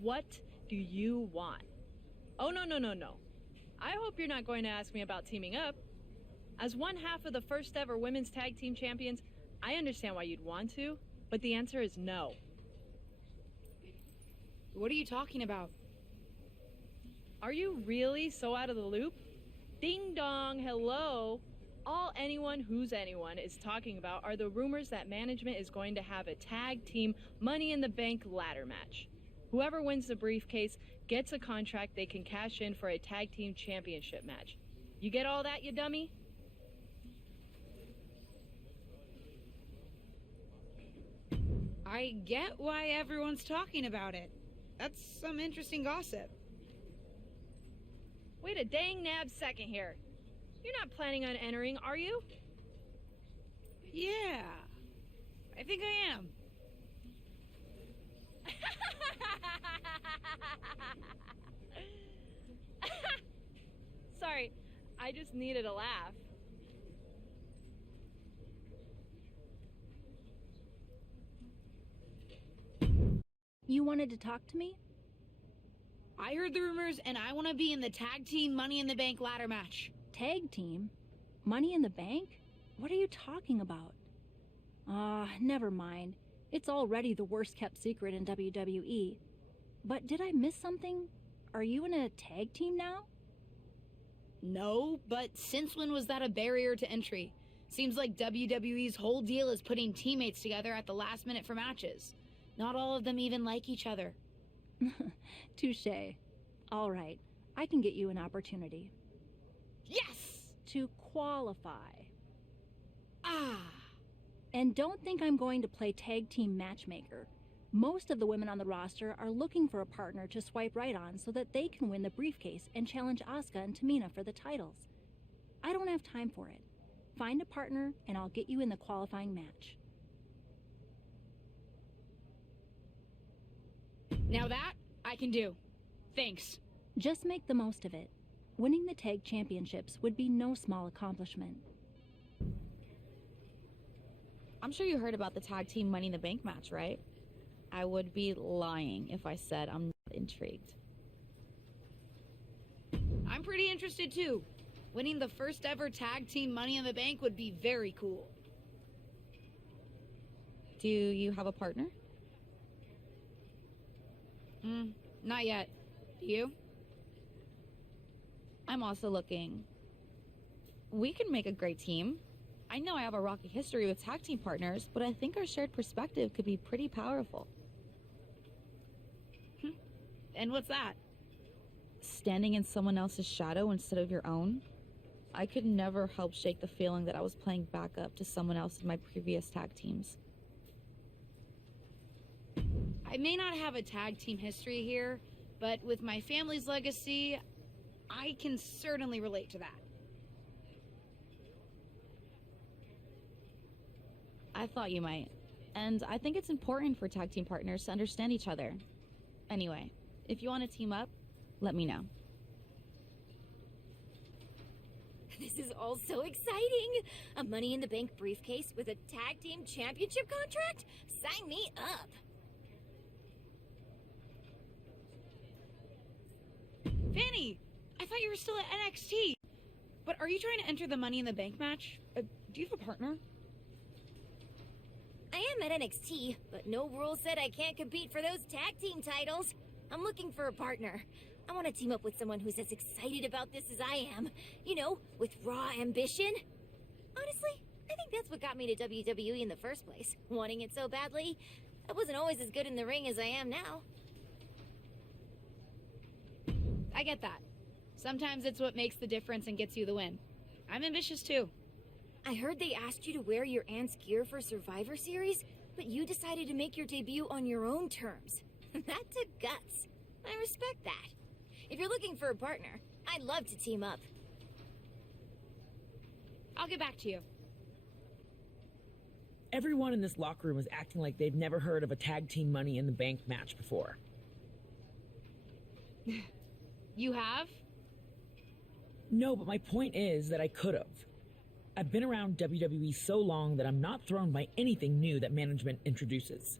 What do you want? Oh, no, no, no, no. I hope you're not going to ask me about teaming up. As one half of the first ever women's tag team champions, I understand why you'd want to, but the answer is no. What are you talking about? Are you really so out of the loop? Ding dong, hello. All anyone who's anyone is talking about are the rumors that management is going to have a tag team Money in the Bank ladder match. Whoever wins the briefcase gets a contract they can cash in for a tag team championship match. You get all that, you dummy? I get why everyone's talking about it. That's some interesting gossip. Wait a dang nab second here. You're not planning on entering, are you? Yeah, I think I am. Sorry, I just needed a laugh. You wanted to talk to me? I heard the rumors and I want to be in the tag team Money in the Bank ladder match. Tag team? Money in the Bank? What are you talking about? Never mind. It's already the worst kept secret in WWE. But did I miss something? Are you in a tag team now? No, but since when was that a barrier to entry? Seems like WWE's whole deal is putting teammates together at the last minute for matches. Not all of them even like each other. Touché. All right, I can get you an opportunity. Yes! To qualify. Ah! And don't think I'm going to play tag team matchmaker. Most of the women on the roster are looking for a partner to swipe right on so that they can win the briefcase and challenge Asuka and Tamina for the titles. I don't have time for it. Find a partner and I'll get you in the qualifying match. Now that, I can do. Thanks. Just make the most of it. Winning the tag championships would be no small accomplishment. I'm sure you heard about the tag team Money in the Bank match, right? I would be lying if I said I'm not intrigued. I'm pretty interested too. Winning the first ever tag team Money in the Bank would be very cool. Do you have a partner? Not yet. Do you? I'm also looking. We can make a great team. I know I have a rocky history with tag team partners, but I think our shared perspective could be pretty powerful. And what's that? Standing in someone else's shadow instead of your own. I could never help shake the feeling that I was playing backup to someone else in my previous tag teams. I may not have a tag team history here, but with my family's legacy, I can certainly relate to that. I thought you might. And I think it's important for tag team partners to understand each other. Anyway, if you want to team up, let me know. This is all so exciting! A Money in the Bank briefcase with a tag team championship contract? Sign me up! Fanny! I thought you were still at NXT. But are you trying to enter the Money in the Bank match? Do you have a partner? I am at NXT, but no rule said I can't compete for those tag team titles. I'm looking for a partner. I want to team up with someone who's as excited about this as I am. You know, with raw ambition. Honestly, I think that's what got me to WWE in the first place. Wanting it so badly. I wasn't always as good in the ring as I am now. I get that. Sometimes it's what makes the difference and gets you the win. I'm ambitious too. I heard they asked you to wear your aunt's gear for Survivor Series, but you decided to make your debut on your own terms. That took guts. I respect that. If you're looking for a partner, I'd love to team up. I'll get back to you. Everyone in this locker room is acting like they've never heard of a tag team Money in the Bank match before. You have? No, but my point is that I could have. I've been around WWE so long that I'm not thrown by anything new that management introduces.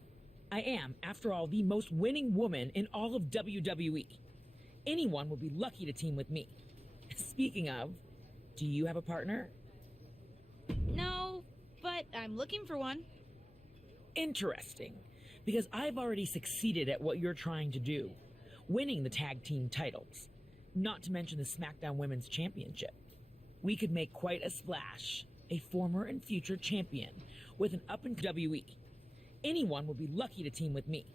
I am, after all, the most winning woman in all of WWE. Anyone would be lucky to team with me. Speaking of, do you have a partner? No, but I'm looking for one. Interesting, because I've already succeeded at what you're trying to do, winning the tag team titles, not to mention the SmackDown Women's Championship. We could make quite a splash, a former and future champion with an up in WWE. Anyone would be lucky to team with me.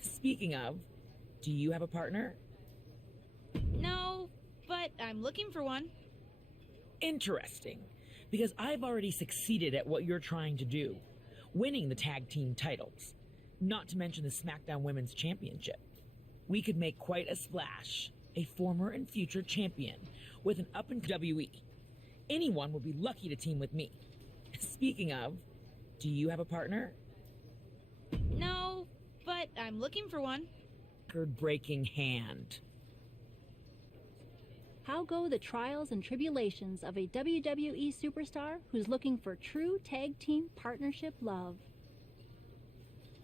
Speaking of, do you have a partner? No, but I'm looking for one. Interesting, because I've already succeeded at what you're trying to do, winning the tag team titles, not to mention the SmackDown Women's Championship. We could make quite a splash, a former and future champion with an up in WWE. Anyone would be lucky to team with me. Speaking of, do you have a partner? No, but I'm looking for one. Record-breaking hand. How go the trials and tribulations of a WWE superstar who's looking for true tag team partnership love?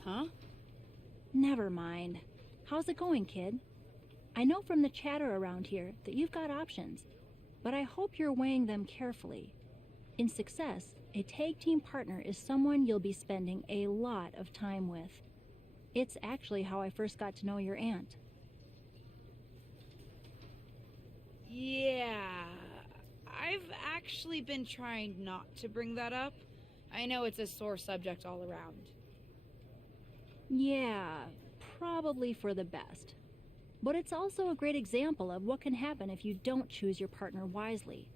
Huh? Never mind. How's it going, kid? I know from the chatter around here that you've got options, but I hope you're weighing them carefully. In success, a tag team partner is someone you'll be spending a lot of time with. It's actually how I first got to know your aunt. Yeah, I've actually been trying not to bring that up. I know it's a sore subject all around. Yeah, probably for the best. But it's also a great example of what can happen if you don't choose your partner wisely.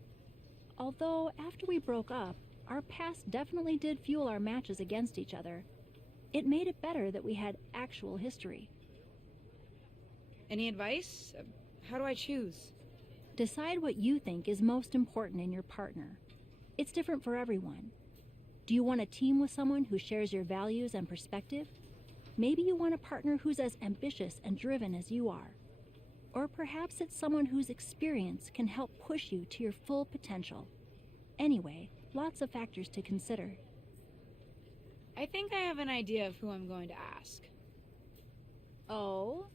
Although, after we broke up, our past definitely did fuel our matches against each other. It made it better that we had actual history. Any advice? How do I choose? Decide what you think is most important in your partner. It's different for everyone. Do you want a team with someone who shares your values and perspective? Maybe you want a partner who's as ambitious and driven as you are. Or perhaps it's someone whose experience can help push you to your full potential. Anyway, lots of factors to consider. I think I have an idea of who I'm going to ask. Oh?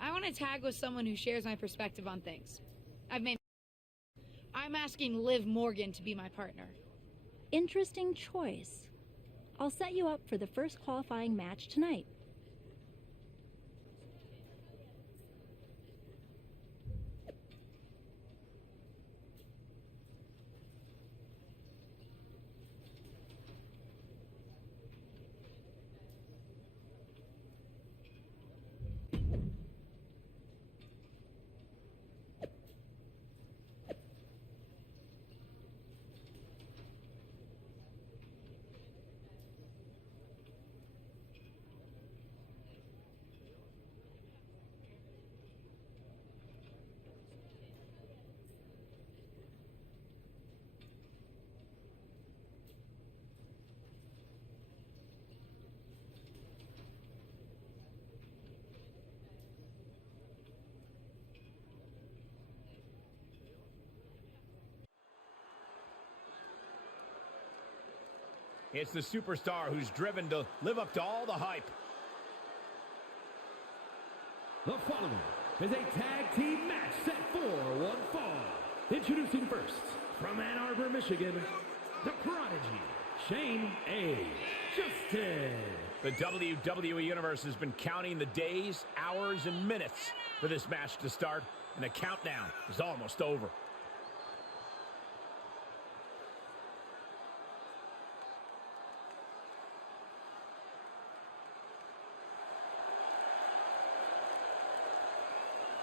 I want to tag with someone who shares my perspective on things. I'm asking Liv Morgan to be my partner. Interesting choice. I'll set you up for the first qualifying match tonight. It's the superstar who's driven to live up to all the hype. The following is a tag team match set for one fall. Introducing first, from Ann Arbor, Michigan, the Prodigy, Shane A. Justin. The WWE Universe has been counting the days, hours, and minutes for this match to start, and the countdown is almost over.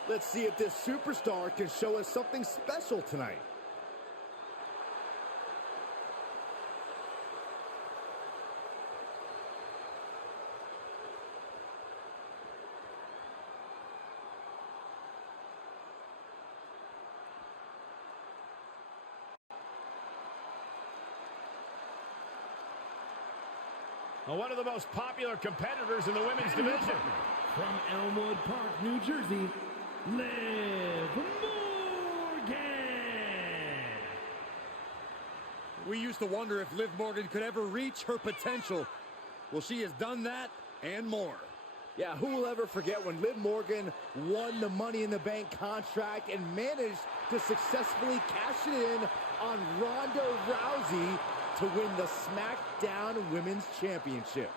Let's see if this superstar can show us something special tonight. Well, one of the most popular competitors in the women's division. From Elmwood Park, New Jersey, Liv Morgan. We used to wonder if Liv Morgan could ever reach her potential. Well, she has done that and more. Yeah, who will ever forget when Liv Morgan won the Money in the Bank contract and managed to successfully cash it in on Ronda Rousey to win the SmackDown Women's Championship.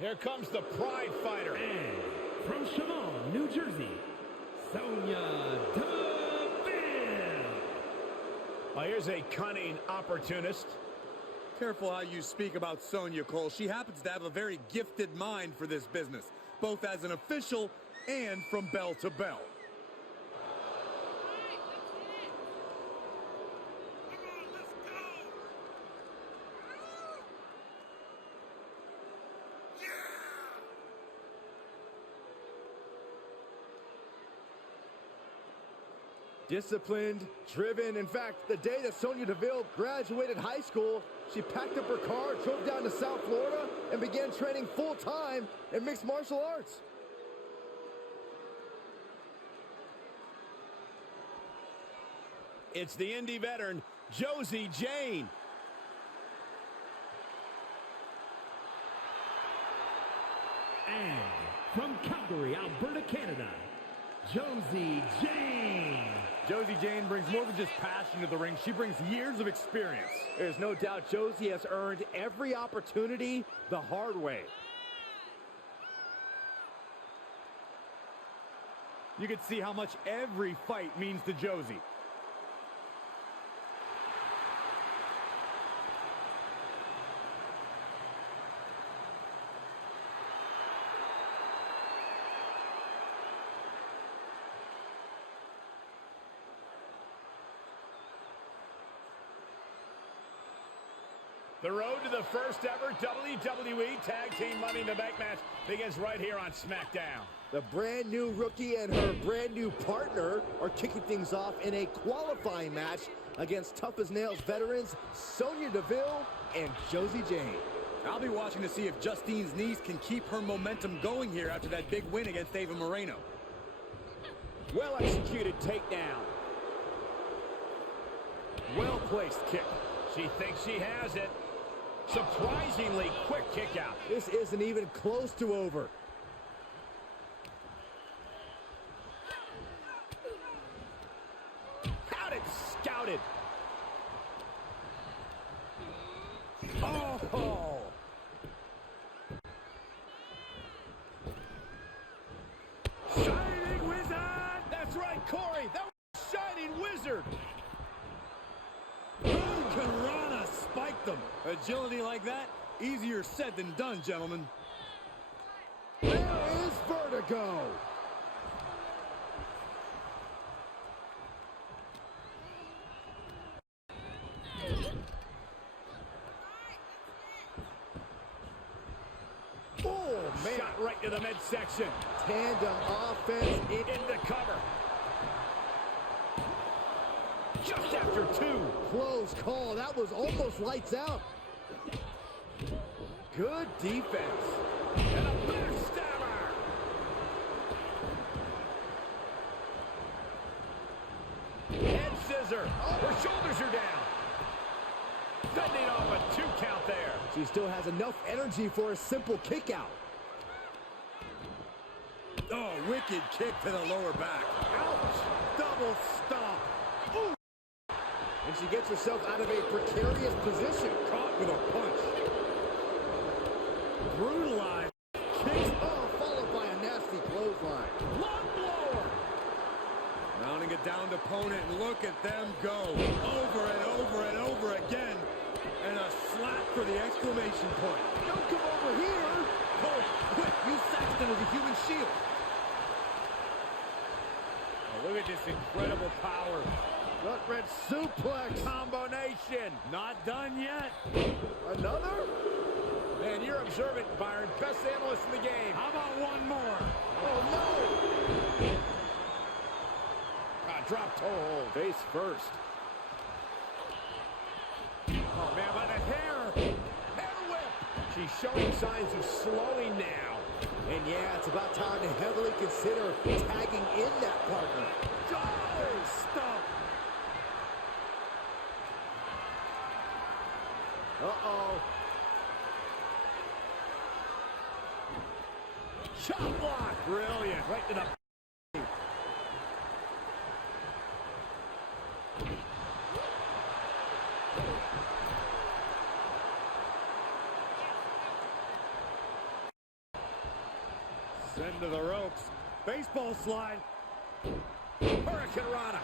Here comes the Pride Fighter. And from Chemung, New Jersey, Sonya Deville. Well, here's a cunning opportunist. Careful how you speak about Sonya, Cole. She happens to have a very gifted mind for this business, both as an official and from bell to bell. Disciplined, driven. In fact, the day that Sonya Deville graduated high school, she packed up her car, drove down to South Florida, and began training full-time in mixed martial arts. It's the indie veteran, Josie Jane. And from Calgary, Alberta, Canada, Josie Jane. Josie Jane brings more than just passion to the ring. She brings years of experience. There's no doubt Josie has earned every opportunity the hard way. You can see how much every fight means to Josie. The road to the first ever WWE Tag Team Money in the Bank match begins right here on SmackDown. The brand new rookie and her brand new partner are kicking things off in a qualifying match against tough as nails veterans Sonya Deville and Josie Jane. I'll be watching to see if Justine's knees can keep her momentum going here after that big win against Ava Moreno. Well executed takedown. Well placed kick. She thinks she has it. Surprisingly quick kick out. This isn't even close to over. Had it scouted. Oh! Shining Wizard! That's right, Corey. That was Shining Wizard. Karana spiked them. Agility like that, easier said than done, gentlemen. There is Vertigo. Oh, man. Shot right to the midsection. Tandem offense. Into cover. Just after two. Close call. That was almost lights out. Good defense. And a backstabber. Head scissor. Her shoulders are down. Fending off a 2 count there. She still has enough energy for a simple kick out. Oh, wicked kick to the lower back. Ouch. Double stomp. Ooh. And she gets herself out of a precarious position. Caught with a punch. Brutalized. Kicks. Oh, followed by a nasty clothesline. Long blower. Mounting a downed opponent, and look at them go. Over and over and over again. And a slap for the exclamation point. Don't come over here. Cole, quick, use Saxton as a human shield. Oh, look at this incredible power. Gut-wrench suplex. Combination. Not done yet. Another? Man, you're observant, Byron. Best analyst in the game. How about one more? Oh, no. Drop toe hold. Face first. Oh, man, by the hair. Hair She's showing signs of slowing now. And yeah, it's about time to heavily consider tagging in that partner. Oh, stop. Uh-oh. Shot block. Brilliant. Right to the... Send to the ropes. Baseball slide. Hurricane Rana.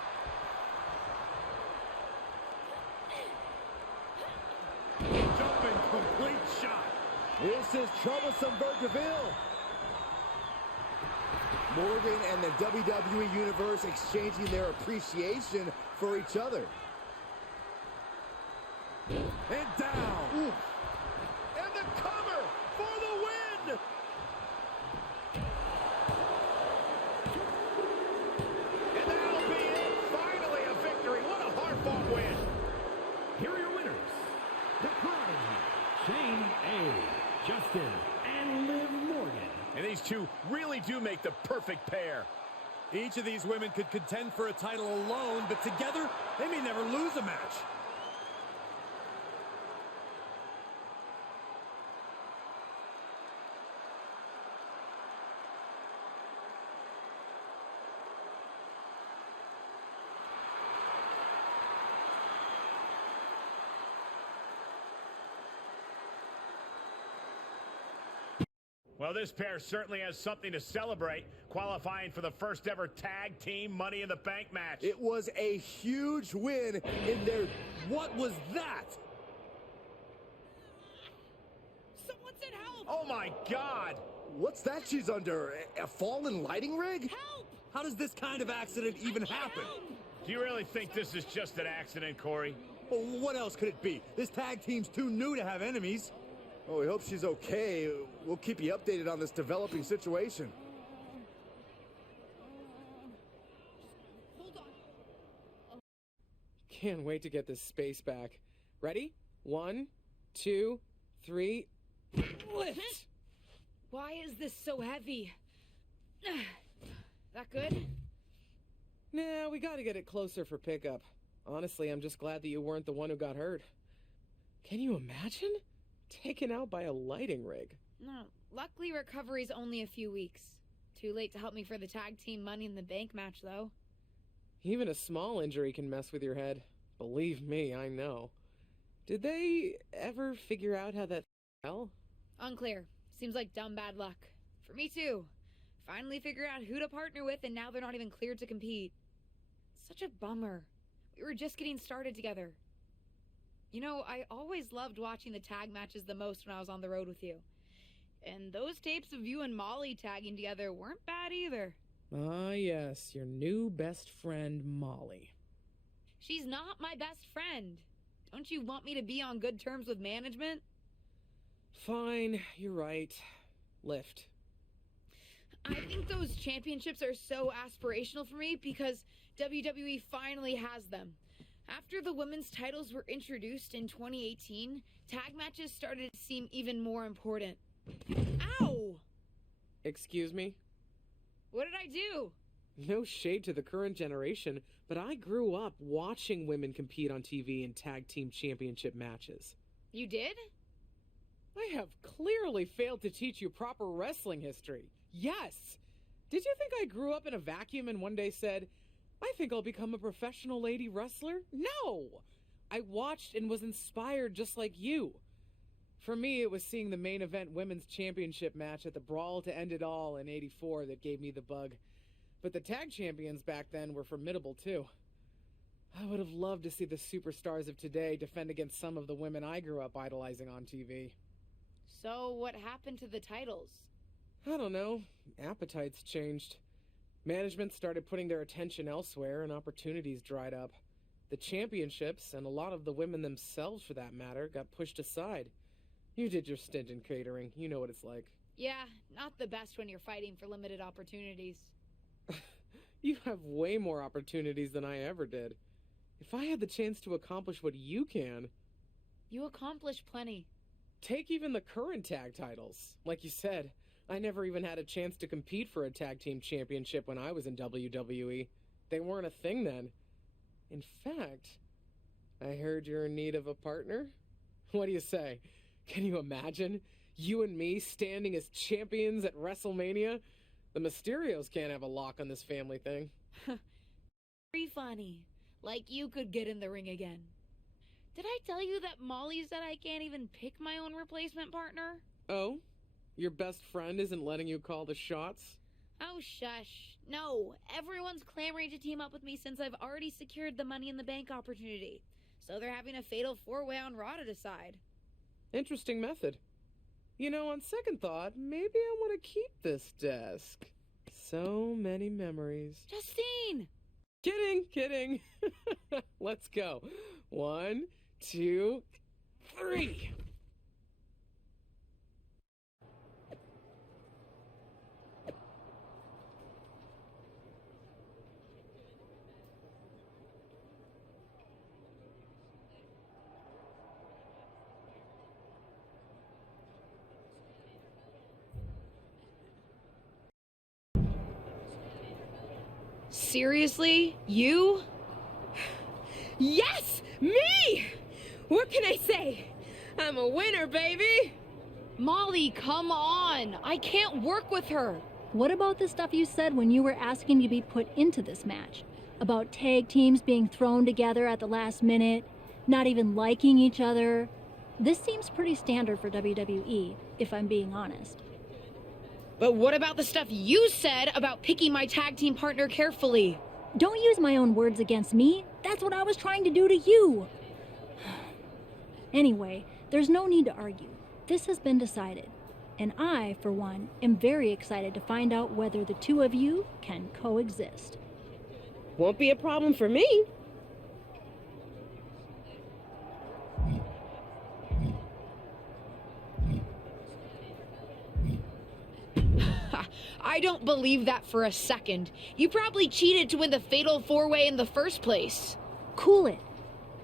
Jumping complete shot. This is troublesome for DeVille. Morgan and the WWE Universe exchanging their appreciation for each other. And down. Ooh. And the cover for the win. And that'll be it. Finally a victory. What a hard-fought win. Here are your winners. The Prodigy, Shane A., Justin, and Liv Morgan. And these two really do make the perfect pair. Each of these women could contend for a title alone, but together, they may never lose a match. Well, this pair certainly has something to celebrate, qualifying for the first ever tag team Money in the Bank match. It was a huge win in their... What was that? Someone said help! Oh my God! What's that she's under? A fallen lighting rig? Help! How does this kind of accident even happen? Do you really think this is just an accident, Corey? Well, what else could it be? This tag team's too new to have enemies. Oh, we hope she's okay. We'll keep you updated on this developing situation. Hold on. Can't wait to get this space back. Ready? 1, 2, 3, lift! Why is this so heavy? That good? Nah, we gotta get it closer for pickup. Honestly, I'm just glad that you weren't the one who got hurt. Can you imagine? Taken out by a lighting rig. No, luckily recovery's only a few weeks. Too late to help me for the tag team Money in the Bank match, though. Even a small injury can mess with your head. Believe me, I know. Did they ever figure out how that fell? Unclear. Seems like dumb bad luck. For me, too. Finally figured out who to partner with, and now they're not even cleared to compete. Such a bummer. We were just getting started together. You know, I always loved watching the tag matches the most when I was on the road with you. And those tapes of you and Molly tagging together weren't bad either. Ah, yes, your new best friend, Molly. She's not my best friend. Don't you want me to be on good terms with management? Fine, you're right. Lift. I think those championships are so aspirational for me because WWE finally has them. After the women's titles were introduced in 2018, tag matches started to seem even more important. Ow! Excuse me? What did I do? No shade to the current generation, but I grew up watching women compete on TV in tag team championship matches. You did? I have clearly failed to teach you proper wrestling history. Yes! Did you think I grew up in a vacuum and one day said, I think I'll become a professional lady wrestler? No! I watched and was inspired just like you. For me, it was seeing the main event women's championship match at the Brawl to End It All in '84 that gave me the bug. But the tag champions back then were formidable too. I would have loved to see the superstars of today defend against some of the women I grew up idolizing on TV. So what happened to the titles? I don't know. Appetites changed. Management started putting their attention elsewhere and opportunities dried up. The championships, and a lot of the women themselves for that matter, got pushed aside. You did your stint in catering. You know what it's like. Yeah, not the best when you're fighting for limited opportunities. You have way more opportunities than I ever did. If I had the chance to accomplish what you can... You accomplish plenty. take even the current tag titles. Like you said, I never even had a chance to compete for a tag team championship when I was in WWE. They weren't a thing then. In fact, I heard you're in need of a partner? What do you say? Can you imagine? You and me standing as champions at WrestleMania? The Mysterios can't have a lock on this family thing. Very funny. Like you could get in the ring again. Did I tell you that Molly said I can't even pick my own replacement partner? Oh? Your best friend isn't letting you call the shots? Oh, shush. No, everyone's clamoring to team up with me since I've already secured the Money in the Bank opportunity. So they're having a fatal four-way on Raw to decide. Interesting method. You know, on second thought, maybe I want to keep this desk. So many memories. Justine! Kidding. Let's go. 1, 2, 3. Seriously? You? Yes! Me! What can I say? I'm a winner, baby! Molly, come on! I can't work with her! What about the stuff you said when you were asking to be put into this match? About tag teams being thrown together at the last minute, not even liking each other? This seems pretty standard for WWE, if I'm being honest. But what about the stuff you said about picking my tag team partner carefully? Don't use my own words against me. That's what I was trying to do to you. Anyway, there's no need to argue. This has been decided. And I, for one, am very excited to find out whether the two of you can coexist. Won't be a problem for me. I don't believe that for a second. You probably cheated to win the fatal four-way in the first place. Cool it.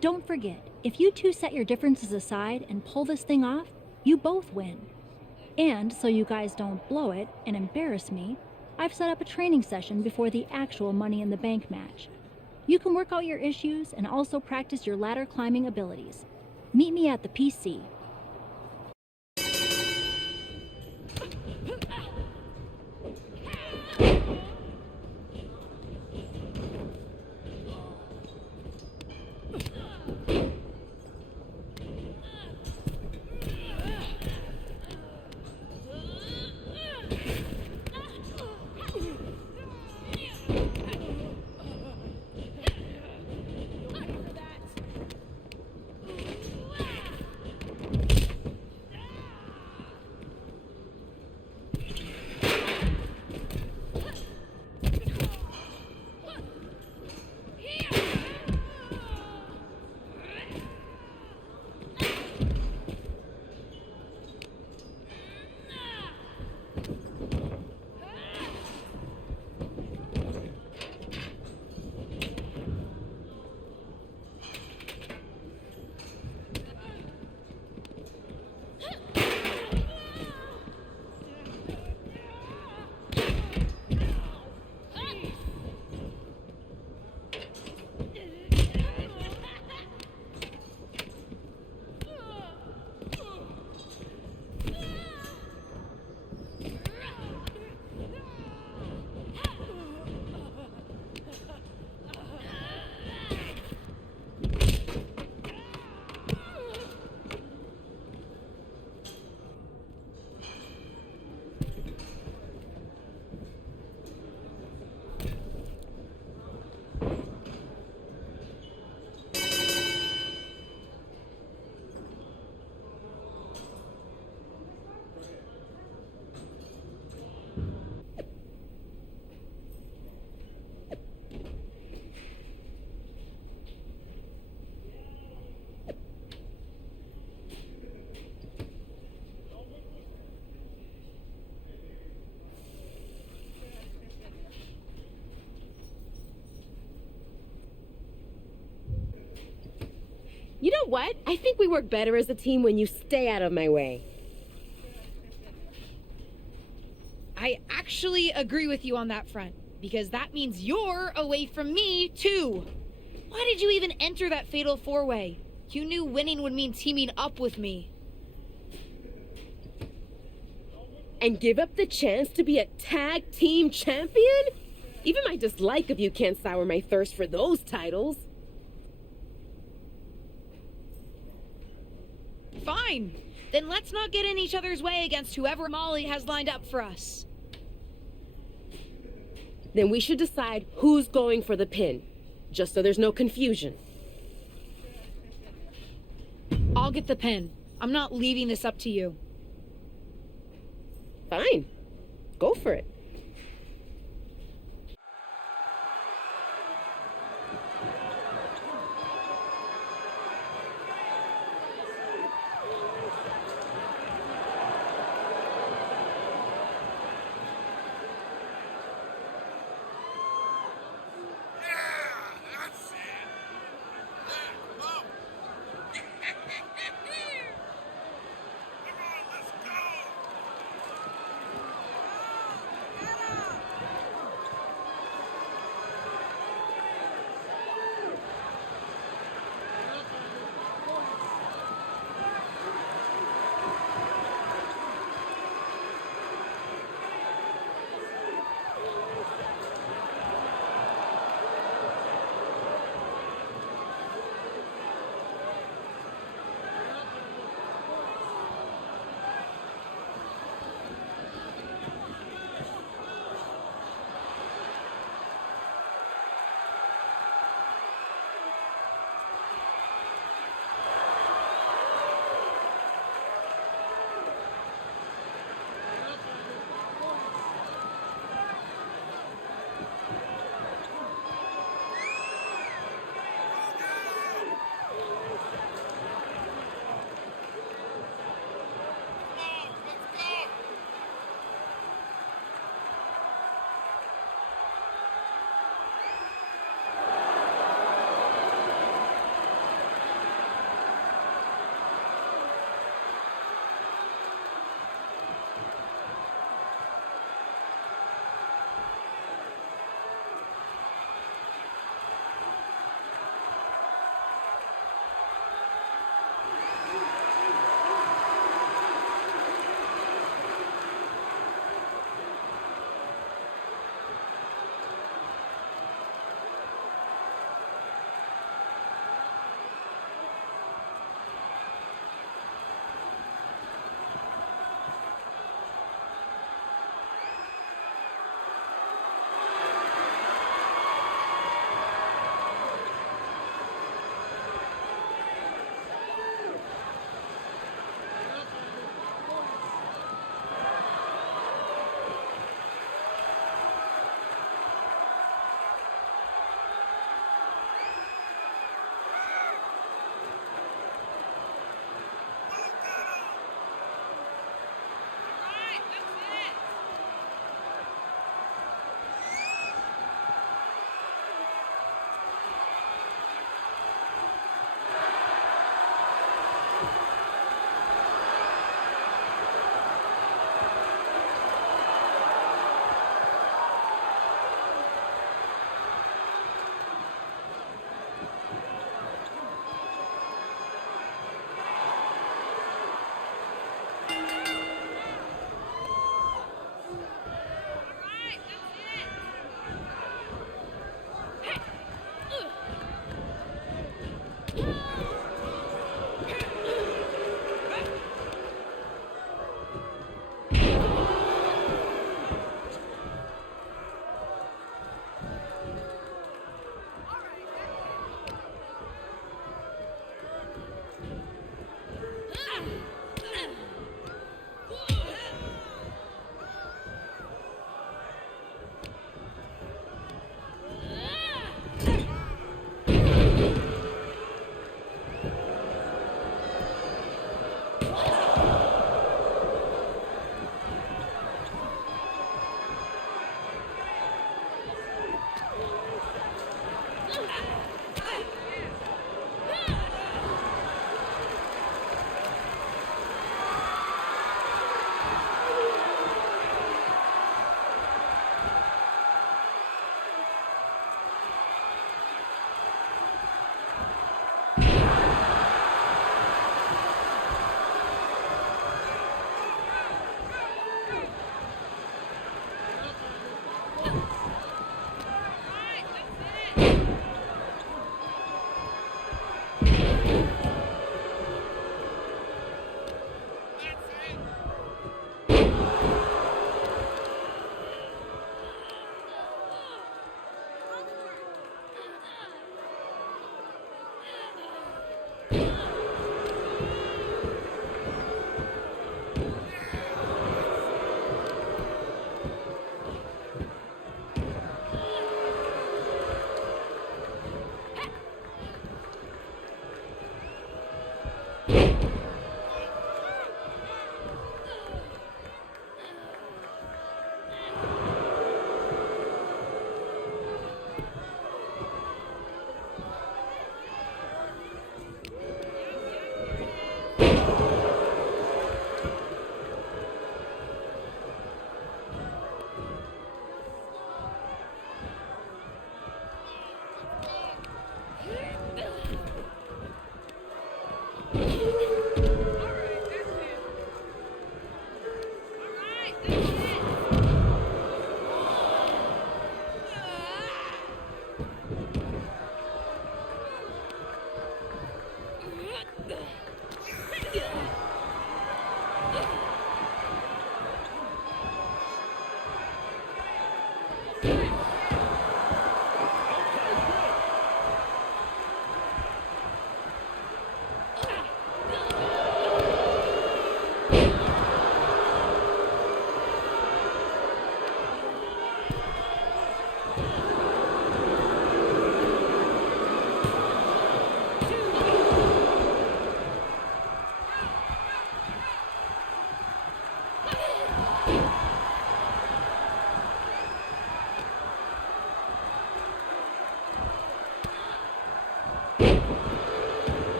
Don't forget, if you two set your differences aside and pull this thing off, you both win. And so you guys don't blow it and embarrass me, I've set up a training session before the actual Money in the Bank match. You can work out your issues and also practice your ladder climbing abilities. Meet me at the PC. what? I think we work better as a team when you stay out of my way. I actually agree with you on that front, because that means you're away from me, too. Why did you even enter that fatal four-way? You knew winning would mean teaming up with me. And give up the chance to be a tag team champion? Even my dislike of you can't sour my thirst for those titles. Fine. Then let's not get in each other's way against whoever Molly has lined up for us. Then we should decide who's going for the pin, just so there's no confusion. I'll get the pin. I'm not leaving this up to you. Fine. Go for it.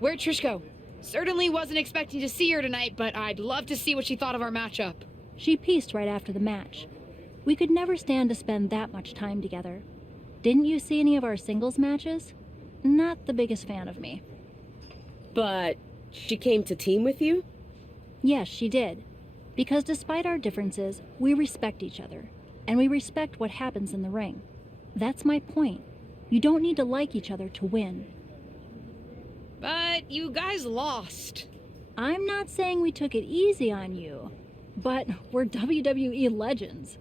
Where'd Trish go? Certainly wasn't expecting to see her tonight, but I'd love to see what she thought of our matchup. She pieced right after the match. We could never stand to spend that much time together. Didn't you see any of our singles matches? Not the biggest fan of me. But she came to team with you? Yes, she did. Because despite our differences, we respect each other. And we respect what happens in the ring. That's my point. You don't need to like each other to win. But you guys lost. I'm not saying we took it easy on you, but we're WWE legends.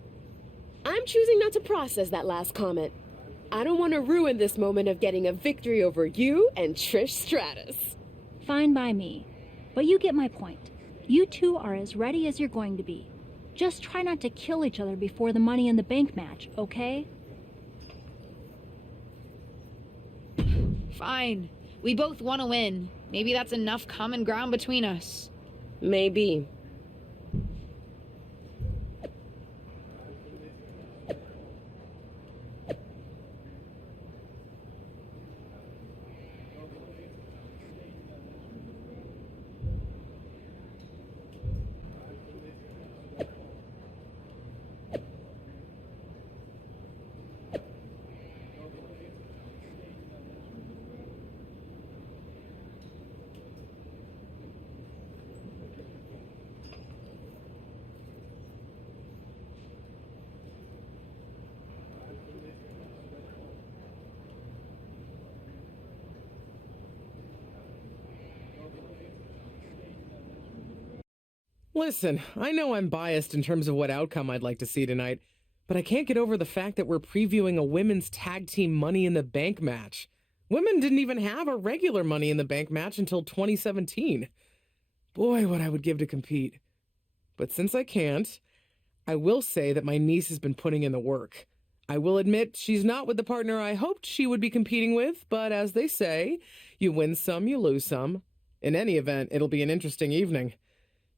I'm choosing not to process that last comment. I don't want to ruin this moment of getting a victory over you and Trish Stratus. Fine by me. But you get my point. You two are as ready as you're going to be. Just try not to kill each other before the Money in the Bank match, okay? Fine. We both want to win. Maybe that's enough common ground between us. Maybe. Listen, I know I'm biased in terms of what outcome I'd like to see tonight, but I can't get over the fact that we're previewing a women's tag team Money in the Bank match. Women didn't even have a regular Money in the Bank match until 2017. Boy, what I would give to compete. But since I can't, I will say that my niece has been putting in the work. I will admit she's not with the partner I hoped she would be competing with, but as they say, you win some, you lose some. In any event, it'll be an interesting evening.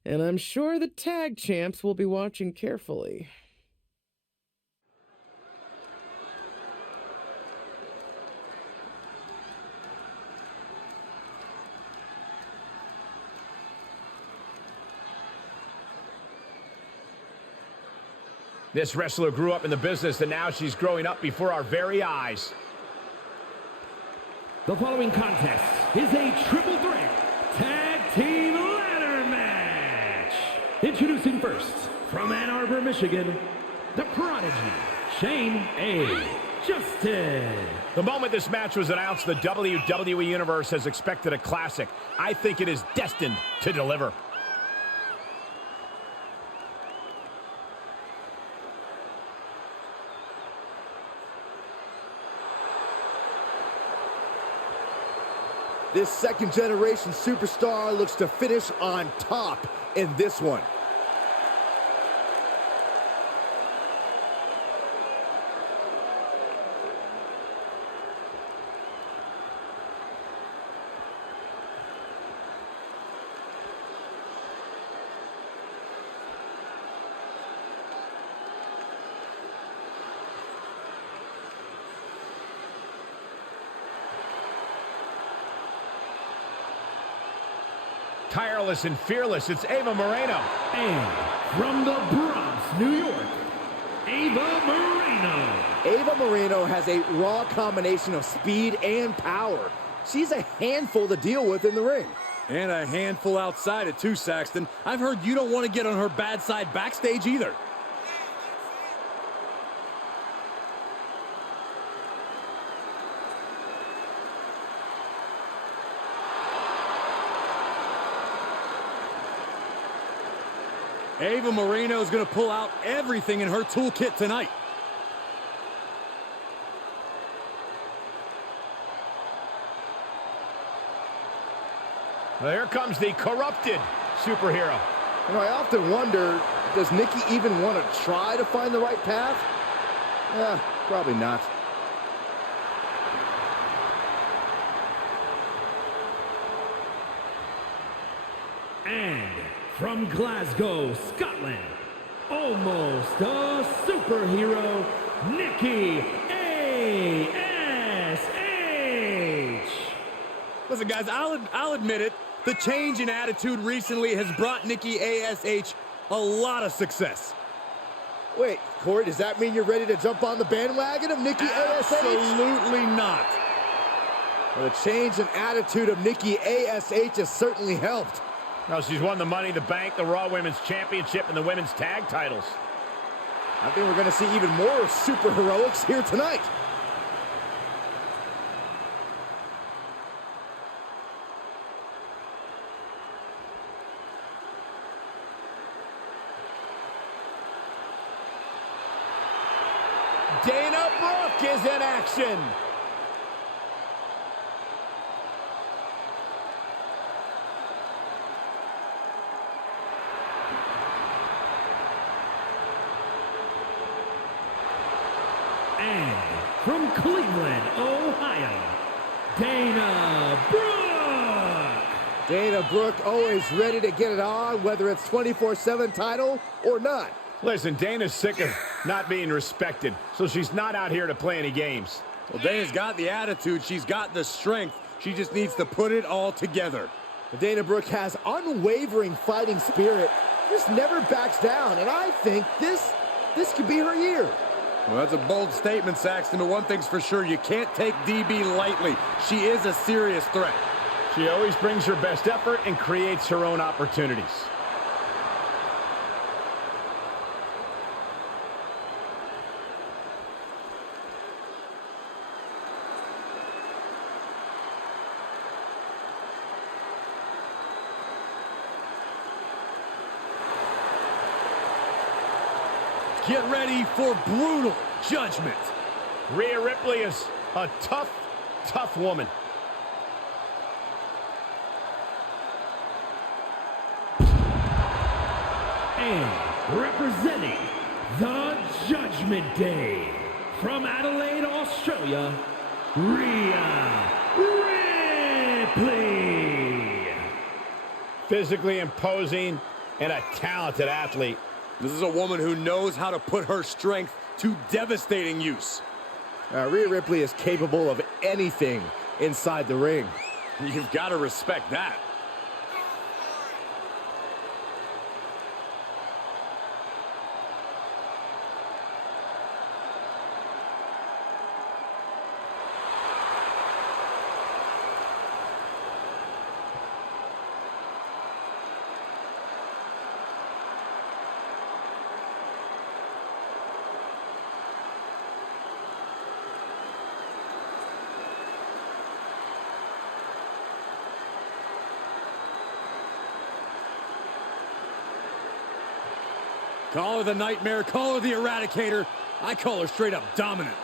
And I'm sure the tag champs will be watching carefully. This wrestler grew up in the business, and now she's growing up before our very eyes. The following contest is a triple threat tag team ladder match. Introducing first, from Ann Arbor, Michigan, the Prodigy, Shane A. Justin. The moment this match was announced, the WWE Universe has expected a classic. I think it is destined to deliver. This second-generation superstar looks to finish on top in this one. Tireless and fearless, it's Ava Moreno. And from the Bronx, New York, Ava Moreno. Ava Moreno has a raw combination of speed and power. She's a handful to deal with in the ring. And a handful outside it too, Saxton. I've heard you don't want to get on her bad side backstage either. Ava Moreno is going to pull out everything in her toolkit tonight. Well, here comes the corrupted superhero. You know, I often wonder, does Nikki even want to try to find the right path? Probably not. And from Glasgow, Scotland, almost a superhero, Nikki A.S.H. Listen, guys, I'll admit it. The change in attitude recently has brought Nikki A.S.H. a lot of success. Wait, Corey, does that mean you're ready to jump on the bandwagon of Nikki A.S.H.? Absolutely not. Well, the change in attitude of Nikki A.S.H. has certainly helped. No, she's won the Money in the Bank, the Raw Women's Championship, and the Women's Tag titles. I think we're going to see even more super heroics here tonight. Dana Brooke is in action. And from Cleveland, Ohio, Dana Brooke. Dana Brooke always ready to get it on, whether it's 24/7 title or not. Listen, Dana's sick of not being respected, so she's not out here to play any games. Well, Dana's got the attitude. She's got the strength. She just needs to put it all together. Dana Brooke has unwavering fighting spirit, just never backs down, and I think this could be her year. Well, that's a bold statement, Saxton, but one thing's for sure, you can't take DB lightly. She is a serious threat. She always brings her best effort and creates her own opportunities. Get ready for brutal judgment. Rhea Ripley is a tough, tough woman. And representing the Judgment Day, from Adelaide, Australia, Rhea Ripley. Physically imposing and a talented athlete. This is a woman who knows how to put her strength to devastating use. Rhea Ripley is capable of anything inside the ring. You've got to respect that. Call her the Nightmare, call her the Eradicator. I call her straight up dominant.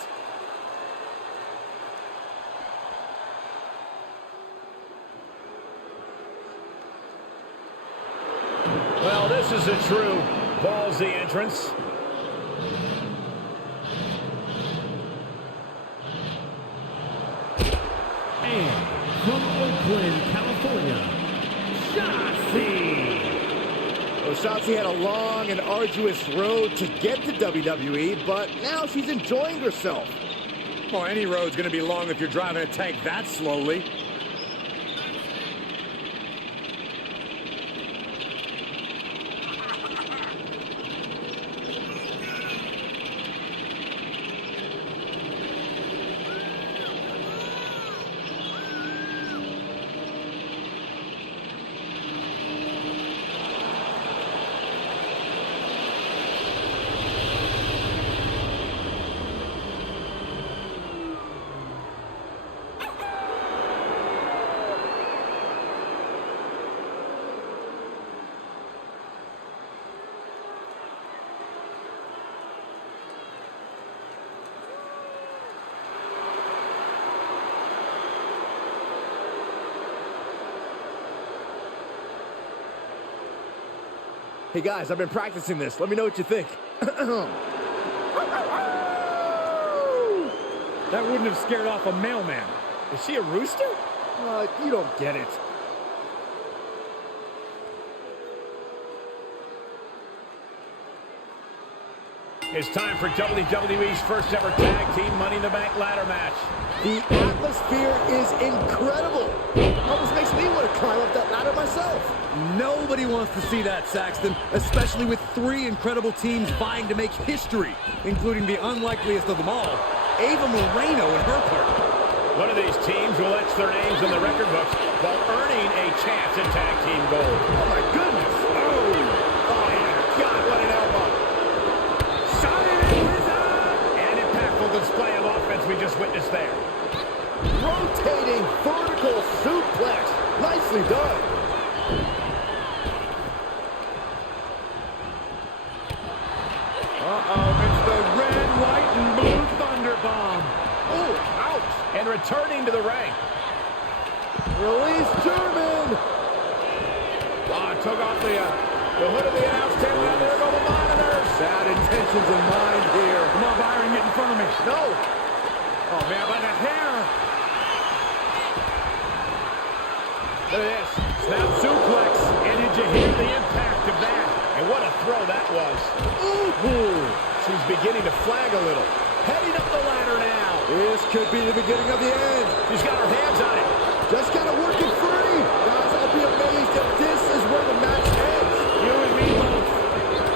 Well, this is a true ballsy entrance. And from Oakland, California, Shotzi. Well, Shotzi had a long and arduous road to get to WWE, but now she's enjoying herself. Well, any road's going to be long if you're driving a tank that slowly. Hey guys, I've been practicing this. Let me know what you think. That wouldn't have scared off a mailman. Is she a rooster? You don't get it. It's time for WWE's first ever tag team Money in the Bank ladder match. The atmosphere is incredible. Almost makes me want to climb up that ladder myself. Nobody wants to see that, Saxton, especially with three incredible teams vying to make history, including the unlikeliest of them all, Ava Moreno and her partner. One of these teams will etch their names in the record books while earning a chance at tag team gold. Oh my goodness. Oh my God, what an elbow. And an impactful display of offense we just witnessed there. Rotating vertical suplex. Nicely done. It's the red, white, and blue Thunder Bomb. Oh, ouch. And returning to the ring. Release German. Took off the hood of the announce table. Now there go the monitors. Bad intentions in mind here. Come on, Byron, get in front of me. No. Oh, man, by the hair. Look at this. Snap suplex. And did you hear the impact of that? And what a throw that was. Ooh. She's beginning to flag a little. Heading up the ladder now. This could be the beginning of the end. She's got her hands on it. Just gotta work it free. Guys, I'll be amazed if this is where the match ends. You and me both.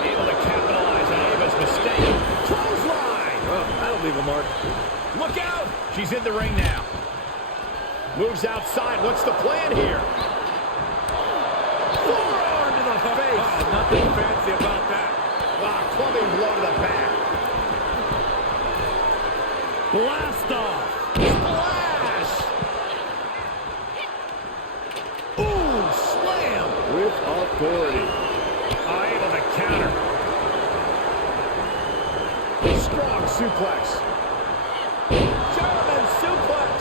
Able to capitalize on Ava's mistake. Clothesline. Oh, that'll leave a mark. Look out. She's in the ring now. Moves outside. What's the plan here? Forearm to the face. Oh, nothing fancy about that. Wow, clubbing blow to the back. Blast off. Splash. Ooh, slam. With authority. Able to counter. Strong suplex. German suplex.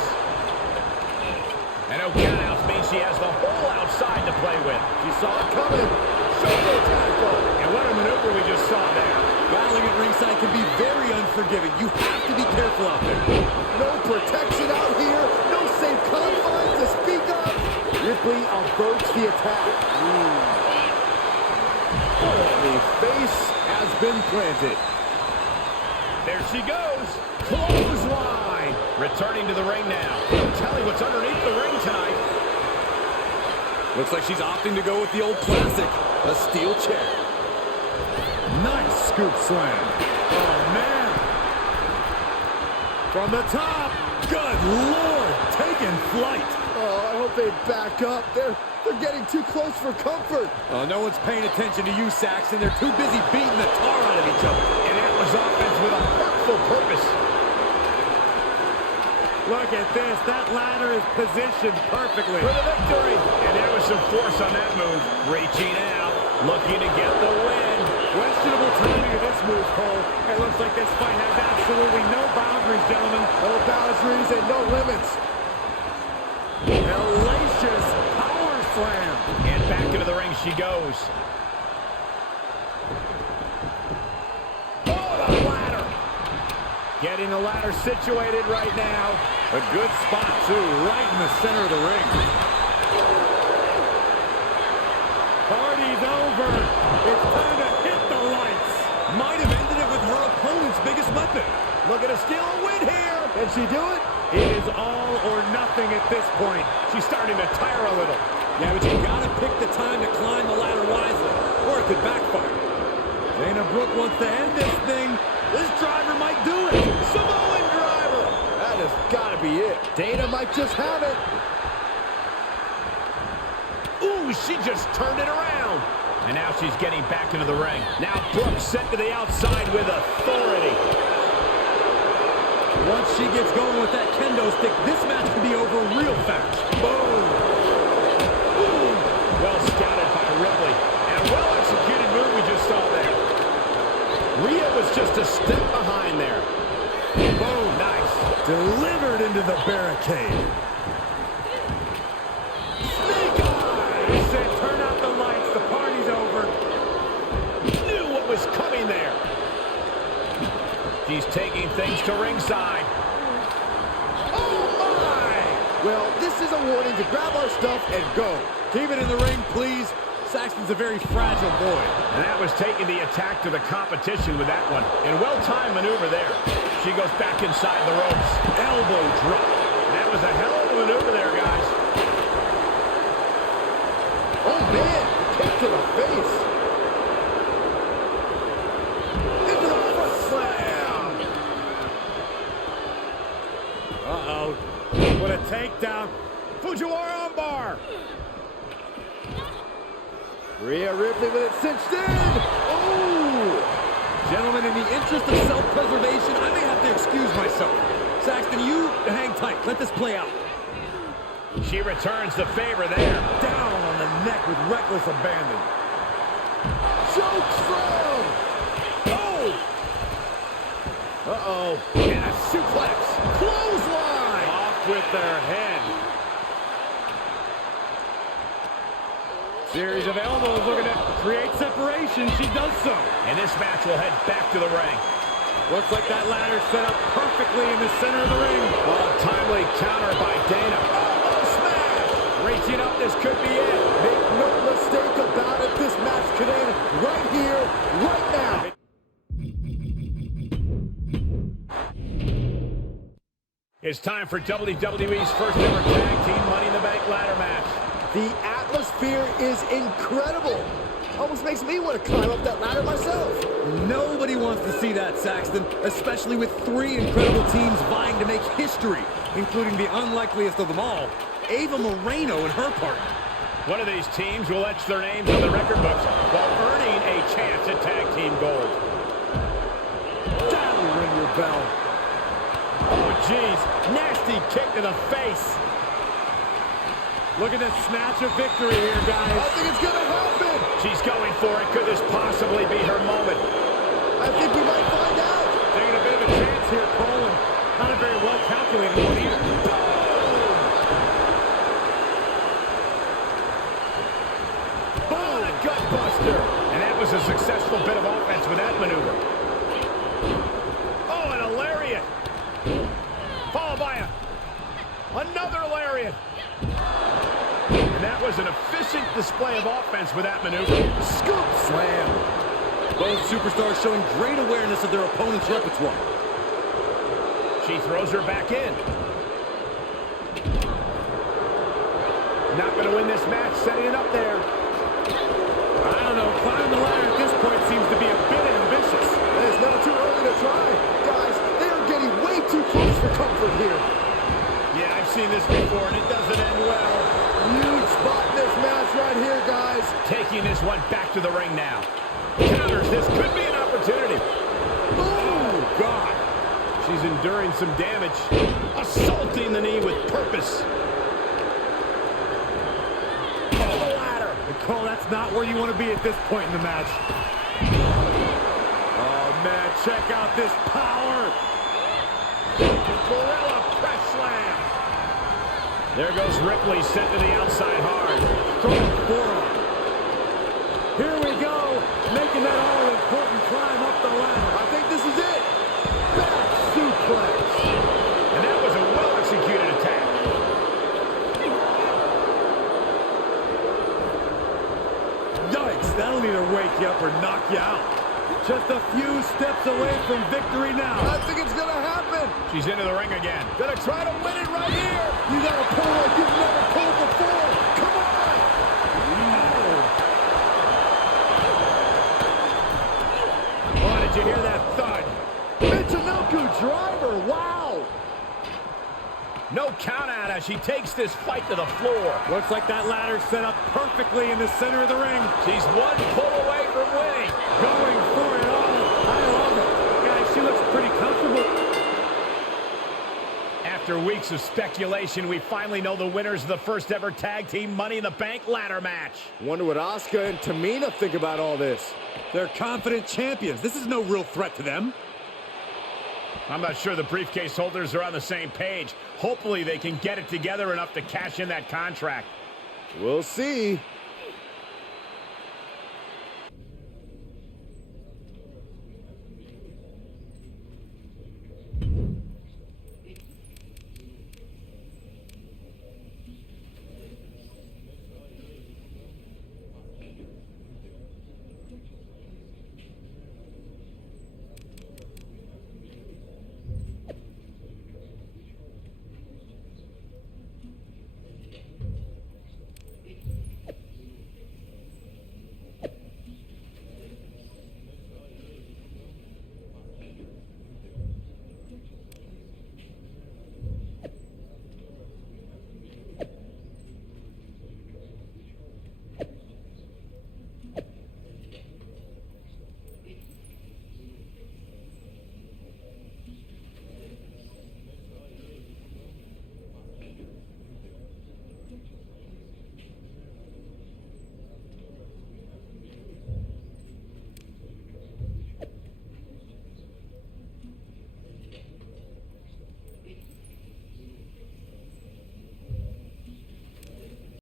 And no countouts means she has the whole outside to play with. She saw it coming. Shoulder tackle. And what a maneuver we just saw there. Battling at ringside can be very unforgiving. You have to be careful out there. No protection out here. No safe confines to speak of. Ripley averts the attack. The face has been planted. There she goes. Clothesline. Returning to the ring now. Tell me what's underneath the ring tonight. Looks like she's opting to go with the old classic, a steel chair. Nice scoop slam. Oh, man. From the top. Good Lord. Taking flight. Oh, I hope they back up. They're getting too close for comfort. Oh, no one's paying attention to you, Saxton. They're too busy beating the tar out of each other. And that was offense with a hurtful purpose. Look at this. That ladder is positioned perfectly. For the victory. And there was some force on that move. Reaching out, looking to get the win. Questionable timing of this move, Cole. It looks like this fight has absolutely no boundaries, gentlemen. No boundaries and no limits. Hellacious power slam. And back into the ring she goes. Oh, the ladder. Getting the ladder situated right now. A good spot, too, right in the center of the ring. Party's over. It's time to hit the lights. Might have ended it with her opponent's biggest weapon. Looking to steal a win here. Can she do it? It is all or nothing at this point. She's starting to tire a little. Yeah, but you gotta pick the time to climb the ladder wisely, or it could backfire. Dana Brooke wants to end this thing. This driver might do it. Samoan driver. That has got to be it. Dana might just have it. Ooh, she just turned it around. And now she's getting back into the ring. Now Brooke sent to the outside with authority. Once she gets going with that kendo stick, this match could be over real fast. Boom. Boom. Well scouted by Ripley. And a well-executed move we just saw there. Rhea was just a step behind there. Boom. Nice. Delivered into the barricade. Snake eyes. Said, turn out the lights. The party's over. Knew what was coming there. She's taking things to ringside. Oh, my! Well, this is a warning to grab our stuff and go. Keep it in the ring, please. Saxton's a very fragile boy. And that was taking the attack to the competition with that one. And well-timed maneuver there. She goes back inside the ropes. Elbow drop. That was a hell of a maneuver there, guys. Oh, man. Kick to the face. Into the foot slam. Uh-oh. What a takedown. Fujiwara armbar. Rhea Ripley with it cinched in. Oh! Gentlemen, in the interest of self-preservation, I may have to excuse myself. Saxton, you hang tight. Let this play out. She returns the favor there. Down on the neck with reckless abandon. Choke slam. Oh! Uh-oh. And a suplex. Clothesline. Off with their head. Series of elbows looking to create separation. She does so. And this match will head back to the ring. Looks like that ladder set up perfectly in the center of the ring. Oh, timely counter by Dana. Oh, smash! Reaching up, this could be it. Make no mistake about it. This match could end right here, right now. It's time for WWE's first ever tag team Money in the Bank ladder match. The atmosphere is incredible. Almost makes me want to climb up that ladder myself. Nobody wants to see that, Saxton, especially with three incredible teams vying to make history, including the unlikeliest of them all, Ava Moreno and her partner. One of these teams will etch their names on the record books while earning a chance at tag team gold. That'll ring your bell. Oh, jeez. Nasty kick to the face. Looking to snatch a victory here, guys. I think it's going to happen. She's going for it. Could this possibly be her moment? I think we might find out. Taking a calculated one either. Oh, a gut buster. And that was a successful bit of offense with that maneuver. Oh, and a lariat. Followed by another lariat. And that was an efficient display of offense with that maneuver. Scoop slam. Both superstars showing great awareness of their opponent's repertoire. She throws her back in. Not going to win this match, setting it up there. I don't know, climbing the ladder at this point seems to be a bit ambitious. It's never too early to try. Guys, they are getting way too close for comfort here. Yeah, I've seen this before, and it doesn't end well. Huge spot in this match right here, guys. Taking this one back to the ring now. Counters, this could be an opportunity. Oh, God. She's enduring some damage. Assaulting the knee with purpose. Cole, that's not where you want to be at this point in the match. Oh, man, check out this power. Gorilla press slam. There goes Ripley, sent to the outside hard. Strong forearm. Here we go, making that all-important climb up the ladder. I think this is it. Back suplex. And that was a well-executed attack. Yikes, that'll either wake you up or knock you out. Just a few steps away from victory now. I think it's going to happen. She's into the ring again. Gonna try to win it right here. You got to pull like you've never pulled before. Come on. Oh, did you hear that thud? Michinoku driver. Wow. No count out as she takes this fight to the floor. Looks like that ladder's set up perfectly in the center of the ring. She's one pull away from winning. Going for it all. I love it. Guys, she looks pretty comfortable. After weeks of speculation, we finally know the winners of the first ever tag team Money in the Bank ladder match. Wonder what Asuka and Tamina think about all this. They're confident champions. This is no real threat to them. I'm not sure the briefcase holders are on the same page. Hopefully they can get it together enough to cash in that contract. We'll see.